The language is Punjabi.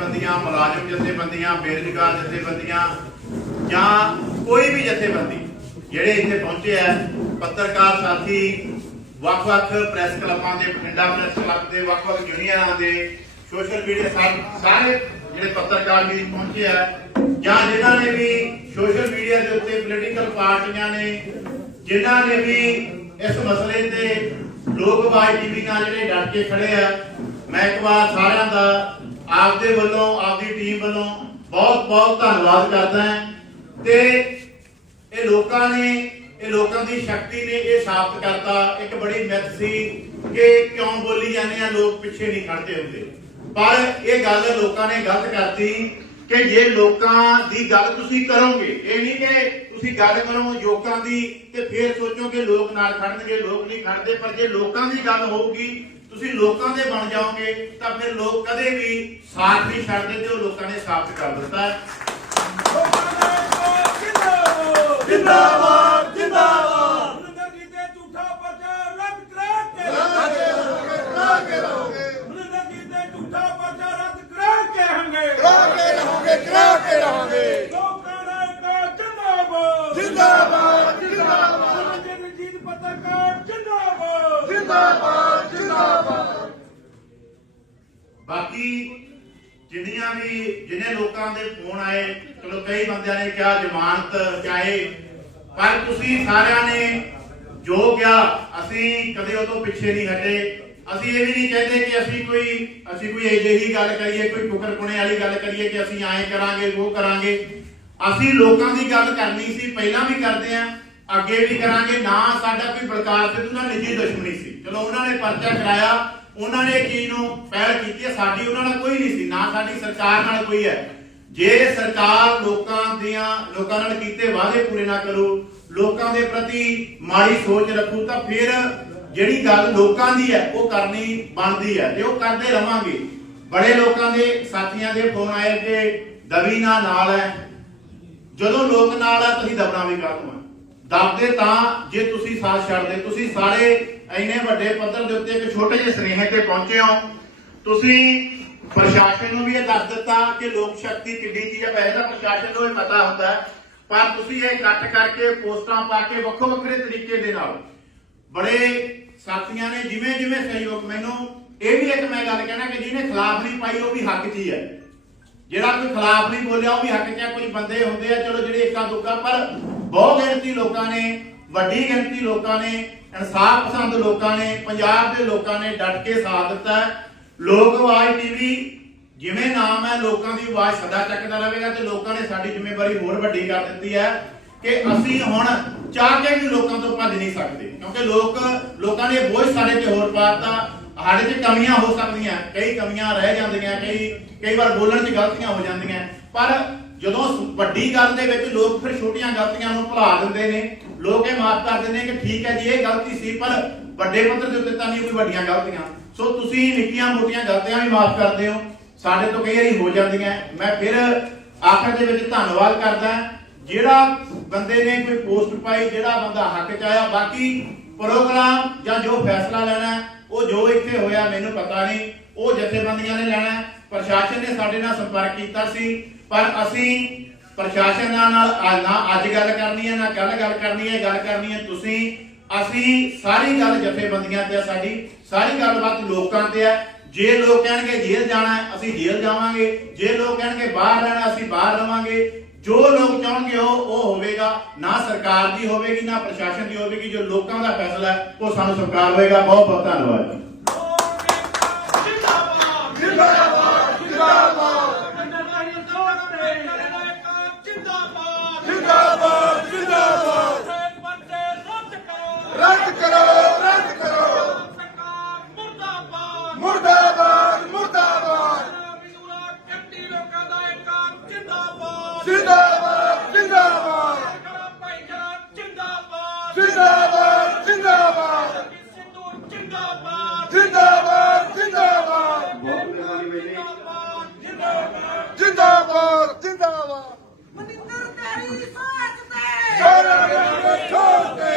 ਜਥੇਬੰਦੀਆਂ ਮੁਲਾਜ਼ਮ ਜਥੇਬੰਦੀਆਂ ਬੇਰੋਜ਼ਗਾਰ ਜਥੇਬੰਦੀਆਂ ਜਾਂ ਕੋਈ ਵੀ ਜਥੇਬੰਦੀ ਜਿਹੜੇ ਇੱਥੇ ਪਹੁੰਚੇ ਆ ਪੱਤਰਕਾਰ ਸਾਥੀ ਵੱਖ-ਵੱਖ ਪ੍ਰੈਸ ਕਲੱਬਾਂ ਦੇ ਪਿੰਡਾਂ ਪ੍ਰੈਸ ਕਲੱਬ ਦੇ ਵੱਖ-ਵੱਖ ਯੂਨੀਅਨਾਂ ਦੇ ਸੋਸ਼ਲ ਮੀਡੀਆ ਸਾਰੇ ਜਿਹੜੇ ਪੱਤਰਕਾਰ ਵੀ ਪਹੁੰਚੇ ਆ ਜਾਂ ਜਿਨ੍ਹਾਂ ਨੇ ਵੀ ਸੋਸ਼ਲ ਮੀਡੀਆ ਦੇ ਉੱਤੇ ਪੋਲੀਟੀਕਲ ਪਾਰਟੀਆਂ ਨੇ ਜਿਨ੍ਹਾਂ ਨੇ ਵੀ ਇਸ ਮਸਲੇ ਤੇ ਲੋਕ ਬਾਈ ਟੀਵੀ ਨਾਲ ਜਿਹੜੇ ਡਟ ਕੇ ਖੜੇ ਆ ਮੈਂ ਇੱਕ ਵਾਰ ਸਾਰਿਆਂ ਦਾ ਆਪਦੇ ਵੱਲੋਂ ਆਪਦੀ ਟੀਮ ਵੱਲੋਂ ਬਹੁਤ ਬਹੁਤ ਧੰਨਵਾਦ ਕਰਦਾ ਹਾਂ ਤੇ ਇਹ ਲੋਕਾਂ ਨੇ ਇਹ ਲੋਕਾਂ ਦੀ ਸ਼ਕਤੀ ਨੇ ਇਹ ਸਾਬਤ ਕਰਤਾ ਇੱਕ ਬੜੀ ਮਿੱਥ ਸੀ ਕਿ ਕਿਉਂ ਬੋਲੀ ਜਾਂਦੇ ਆ ਲੋਕ ਪਿੱਛੇ ਨਹੀਂ ਖੜਦੇ ਹੁੰਦੇ ਪਰ ਇਹ ਗੱਲ ਲੋਕਾਂ ਨੇ ਗਲਤ ਕਰਤੀ ਕਿ ਜੇ ਲੋਕਾਂ ਦੀ ਗੱਲ ਤੁਸੀਂ ਕਰੋਗੇ ਇਹ ਨਹੀਂ ਕਿ ਤੁਸੀਂ ਗੱਲ ਕਰੋ ਲੋਕਾਂ ਦੀ ਤੇ ਫਿਰ ਸੋਚੋ ਕਿ ਲੋਕ ਨਾਲ ਖੜਨਗੇ ਲੋਕ ਨਹੀਂ ਖੜਦੇ ਪਰ ਜੇ ਲੋਕਾਂ ਦੀ ਗੱਲ ਹੋਊਗੀ ਤੁਸੀਂ ਲੋਕਾਂ ਦੇ ਬਣ ਜਾਓਗੇ ਤਾਂ ਫਿਰ ਲੋਕ ਕਦੇ ਵੀ ਸਾਥ ਨਹੀਂ ਛੱਡਦੇ ਤੇ ਉਹ ਲੋਕਾਂ ਨੇ ਸਾਥ ਕਰ ਦਿੱਤਾ ਜਿੰਦਾਬਾਦ ਜਿੰਦਾਬਾਦ ਬਾਕੀ ਜਿੰਨੀਆਂ ਵੀ ਜਿੰਨੇ ਲੋਕਾਂ ਦੇ ਫੋਨ ਆਏ ਚਲੋ ਕਈ ਬੰਦਿਆਂ ਨੇ ਕਿਹਾ ਜ਼ਮਾਨਤ ਚਾਹੇ ਪਰ ਤੁਸੀਂ ਸਾਰਿਆਂ ਨੇ ਜੋ ਕਿਹਾ ਅਸੀਂ ਕਦੇ ਉਹ ਤੋਂ ਪਿੱਛੇ ਨਹੀਂ ਹਟੇ ਅਸੀਂ ਇਹ ਵੀ ਨਹੀਂ ਕਹਿੰਦੇ ਕਿ ਅਸੀਂ ਕੋਈ ਅਸੀਂ ਕੋਈ ਅਜਿਹੀ ਗੱਲ ਕਰੀਏ ਕੋਈ ਠੁਕਰ ਪੁਣੇ ਵਾਲੀ ਗੱਲ ਕਰੀਏ ਕਿ ਅਸੀਂ ਐਂ ਕਰਾਂਗੇ ਉਹ ਕਰਾਂਗੇ ਅਸੀਂ ਲੋਕਾਂ ਦੀ ਗੱਲ ਕਰਨੀ ਸੀ ਪਹਿਲਾਂ ਵੀ ਕਰਦੇ ਆਂ ਅੱਗੇ ਵੀ ਕਰਾਂਗੇ ਨਾ ਸਾਡਾ ਕੋਈ ਬਲਕਾਰ ਸਿੱਧੂ ਨਾਲ ਨਿੱਜੀ ਦੁਸ਼ਮਣੀ ਸੀ ਚਲੋ ਉਹਨਾਂ ਨੇ ਪਰਚਾ ਕਰਾਇਆ ਉਹਨਾਂ ਨੇ ਕੀ ਨੂੰ ਪਹਿਲ ਕੀਤੀ ਹੈ ਸਾਡੀ ਉਹਨਾਂ ਨਾਲ ਕੋਈ ਨਹੀਂ ਸੀ ਨਾ ਸਾਡੀ ਸਰਕਾਰ ਨਾਲ ਕੋਈ ਹੈ ਜੇ ਸਰਕਾਰ ਲੋਕਾਂ ਦੀਆਂ ਲੋਕਾਂ ਨਾਲ ਕੀਤੇ ਵਾਅਦੇ ਪੂਰੇ ਨਾ ਕਰੋ ਲੋਕਾਂ ਦੇ ਪ੍ਰਤੀ ਮਾੜੀ ਸੋਚ ਰੱਖੋ ਤਾਂ ਫਿਰ ਜਿਹੜੀ ਗੱਲ ਲੋਕਾਂ ਦੀ ਹੈ ਉਹ ਕਰਨੀ ਬਣਦੀ ਹੈ ਤੇ ਉਹ ਕਰਦੇ ਰਵਾਂਗੇ ਬੜੇ ਲੋਕਾਂ ਦੇ ਸਾਥੀਆਂ ਦੇ ਫੋਨ ਆਏ ਕਿ ਦਵੀ ਨਾਲ ਹੈ ਜਦੋਂ ਲੋਕ ਨਾਲ ਹੈ ਤੁਸੀਂ ਦਬਣਾ ਵੀ ਹੋ ਦੱਬਦੇ ਤਾਂ ਜੇ ਤੁਸੀਂ ਸਾਥ ਛੱਡਦੇ ਤੁਸੀਂ ਸਾਰੇ ਐਨੇ ਵੱਡੇ ਪੱਧਰ ਦੇ ਉੱਤੇ ਇੱਕ ਛੋਟੇ ਜਿਹੇ ਸਨੇਹੇ ਤੇ ਪਹੁੰਚੇ ਹੋ ਤੁਸੀਂ ਪ੍ਰਸ਼ਾਸਨ ਨੂੰ ਵੀ ਇਹ ਦੱਸ ਦਿੱਤਾ ਕਿ ਲੋਕ ਸ਼ਕਤੀ ਕਿੱਡੀ ਚੀਜ਼ ਹੈ ਵੈਸੇ ਤਾਂ ਪ੍ਰਸ਼ਾਸਨ ਨੂੰ ਇਹ ਪਤਾ ਹੁੰਦਾ ਪਰ ਤੁਸੀਂ ਇਹ ਇਕੱਠ ਕਰਕੇ ਪੋਸਟਾਂ ਪਾ ਕੇ ਵੱਖੋ ਵੱਖਰੇ ਤਰੀਕੇ ਦੇ ਨਾਲ ਬੜੇ ਸਾਥੀਆਂ ਨੇ ਜਿਵੇਂ ਜਿਵੇਂ ਸਹਿਯੋਗ ਮੈਨੂੰ ਇਹ ਵੀ ਇੱਕ ਮੈਂ ਗੱਲ ਕਹਿਣਾ ਕਿ ਜਿਹਨੇ ਖਿਲਾਫ ਨਹੀਂ ਪਾਈ ਉਹ ਵੀ ਹੱਕ 'ਚ ਹੀ ਹੈ ਜਿਹੜਾ ਕੋਈ ਖਿਲਾਫ ਨਹੀਂ ਬੋਲਿਆ ਉਹ ਵੀ ਹੱਕ 'ਚ ਹੈ ਕੋਈ ਬੰਦੇ ਹੁੰਦੇ ਆ ਚਲੋ ਜਿਹੜੇ ਇੱਕਾ ਦੁੱਕਾ ਪਰ ਬਹੁ ਗਿਣਤੀ ਲੋਕਾਂ ਨੇ ਵੱਡੀ ਗਿਣਤੀ ਲੋਕਾਂ ਨੇ ਇਨਸਾਫ ਪਸੰਦ ਲੋਕਾਂ ਨੇ ਪੰਜਾਬ ਦੇ ਲੋਕਾਂ ਨੇ ਡਟ ਕੇ ਸਾਥ ਦਿੱਤਾ ਲੋਕ ਆਵਾਜ਼ ਟੀਵੀ ਜਿਵੇਂ ਨਾਮ ਹੈ ਲੋਕਾਂ ਦੀ ਆਵਾਜ਼ ਸਦਾ ਚੱਕਦਾ ਰਹੇਗਾ ਤੇ ਲੋਕਾਂ ਨੇ ਸਾਡੀ ਜ਼ਿੰਮੇਵਾਰੀ ਹੋਰ ਵੱਡੀ ਕਰ ਦਿੱਤੀ ਹੈ ਕਿ ਅਸੀਂ ਹੁਣ ਚਾਹ ਕੇ ਵੀ ਲੋਕਾਂ ਤੋਂ ਭੱਜ ਨਹੀਂ ਸਕਦੇ ਕਿਉਂਕਿ ਲੋਕ ਲੋਕਾਂ ਨੇ ਬੋਝ ਸਾਡੇ ਤੇ ਹੋਰ ਪਾਤਾ ਸਾਡੇ ਤੇ ਕਮੀਆਂ ਹੋ ਸਕਦੀਆਂ ਕਈ ਕਮੀਆਂ ਰਹਿ ਜਾਂਦੀਆਂ ਕਈ ਕਈ ਵਾਰ ਬੋਲਣ 'ਚ ਗਲਤੀਆਂ ਹੋ ਜਾਂਦੀਆਂ ਪਰ ਜਦੋਂ ਵੱਡੀ ਗੱਲ ਦੇ ਵਿੱਚ ਲੋਕ ਫਿਰ ਛੋਟੀਆਂ ਗਲਤੀਆਂ ਨੂੰ ਭੁਲਾ ਦਿੰਦੇ ਨੇ ਲੋਕ ਇਹ ਮਾਫ ਕਰ ਦਿੰਦੇ ਨੇ ਕਿ ਠੀਕ ਹੈ ਜੀ ਇਹ ਗਲਤੀ ਸੀ ਪਰ ਵੱਡੇ ਪੱਧਰ ਦੇ ਉੱਤੇ ਤਾਂ ਨਹੀਂ ਕੋਈ ਵੱਡੀਆਂ ਗਲਤੀਆਂ ਸੋ ਤੁਸੀਂ ਨਿੱਕੀਆਂ ਮੋਟੀਆਂ ਗਲਤੀਆਂ ਵੀ ਮਾਫ ਕਰਦੇ ਹੋ ਸਾਡੇ ਤੋਂ ਕਈ ਵਾਰੀ ਹੋ ਜਾਂਦੀਆਂ ਮੈਂ ਫਿਰ ਆਖਰ ਦੇ ਵਿੱਚ ਧੰਨਵਾਦ ਕਰਦਾ ਜਿਹੜਾ ਬੰਦੇ ਨੇ ਕੋਈ ਪੋਸਟ ਪਾਈ ਜਿਹੜਾ ਬੰਦਾ ਹੱਕ ਚ ਆਇਆ ਬਾਕੀ ਪ੍ਰੋਗਰਾਮ ਜਾਂ ਜੋ ਫੈਸਲਾ ਲੈਣਾ ਉਹ ਜੋ ਇੱਥੇ ਹੋਇਆ ਮੈਨੂੰ ਪਤਾ ਨਹੀਂ ਉਹ ਜਥੇਬੰਦੀਆਂ ਨੇ ਲੈਣਾ ਪ੍ਰਸ਼ਾਸਨ ਨੇ ਸਾਡੇ ਨਾਲ ਸੰਪਰਕ ਕੀਤਾ ਸੀ ਪਰ ਅਸੀਂ ਪ੍ਰਸ਼ਾਸਨ ਨਾਲ ਨਾ ਅੱਜ ਗੱਲ ਕਰਨੀ ਹੈ ਨਾ ਕੱਲ ਗੱਲ ਕਰਨੀ ਹੈ ਗੱਲ ਕਰਨੀ ਹੈ ਤੁਸੀਂ ਅਸੀਂ ਸਾਰੀ ਗੱਲ ਜਥੇਬੰਦੀਆਂ ਤੇ ਆ ਸਾਡੀ ਸਾਰੀ ਗੱਲਬਾਤ ਲੋਕਾਂ ਤੇ ਆ ਜੇ ਲੋਕ ਕਹਿਣਗੇ ਜੇਲ੍ਹ ਜਾਣਾ ਅਸੀਂ ਜੇਲ੍ਹ ਜਾਵਾਂਗੇ ਜੇ ਲੋਕ ਕਹਿਣਗੇ ਬਾਹਰ ਰਹਿਣਾ ਅਸੀਂ ਬਾਹਰ ਰਵਾਂਗੇ ਜੋ ਲੋਕ ਚਾਹਣਗੇ ਉਹ ਉਹ ਹੋਵੇਗਾ ਨਾ ਸਰਕਾਰ ਦੀ ਹੋਵੇਗੀ ਨਾ ਪ੍ਰਸ਼ਾਸਨ ਦੀ ਹੋਵੇਗੀ ਜੋ ਲੋਕਾਂ ਦਾ ਫੈਸਲਾ ਹੈ ਉਹ ਸਾਨੂੰ ਸਰਕਾਰ ਹੋਵੇਗਾ ਬਹੁਤ ਬਹੁਤ ਧੰਨਵਾਦ ਜਿੰਦਾਬਾਦ ਜਿੰਦਾਬਾਦ ਮਿਲੀ ਜਿੰਦਾਬਾਦ ਜਿੰਦਾਬਾਦ ਜਿੰਦਾਬਾਦ ਮਨਿੰਦਰ ਤੇਰੀ ਸਾਥ ਤੇ ਜੋਰ ਜੋਰ